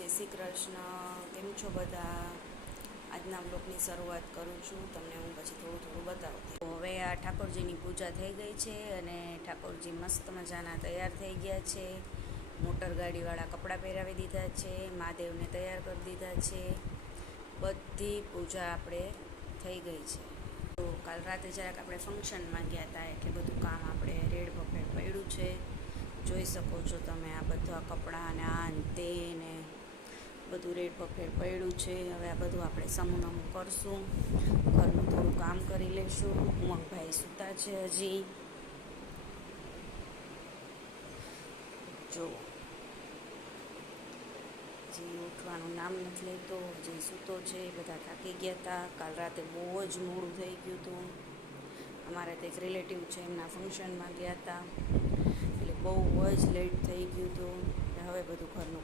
જય શ્રી કૃષ્ણ. કેમ છો બધા? આજના બ્લોગની શરૂઆત કરું છું. તમને હું પછી થોડું બતાવતી. તો હવે આ ઠાકોરજીની પૂજા થઈ ગઈ છે અને ઠાકોરજી મસ્ત મજાના તૈયાર થઈ ગયા છે. મોટર ગાડીવાળા કપડાં પહેરાવી દીધા છે. મહાદેવને તૈયાર કરી દીધા છે. બધી પૂજા આપણે થઈ ગઈ છે. તો કાલ રાતે જરાક આપણે ફંક્શનમાં ગયા હતા એટલે બધું કામ આપણે રેડ પકડ પડ્યું છે. જોઈ શકો છો તમે આ બધા કપડાં અને આ તે ને બધું રેડ પકડ પડ્યું છે. હવે આ બધું આપણે સમૂહ કરશું. ઘરનું થોડું કામ કરી લઈશું. ઉમંગભાઈ સૂતા છે હજી. જો હજી ઉઠવાનું નામ નથી લેતો, હજી સૂતો છે. બધા થાકી ગયા હતા. કાલ રાતે બહુ જ મોડું થઈ ગયું હતું. અમારે તે એક રિલેટિવ છે એમના ફંક્શનમાં ગયા હતા એટલે બહુ જ લેટ થઈ ગયું હતું. હવે બધું ઘરનું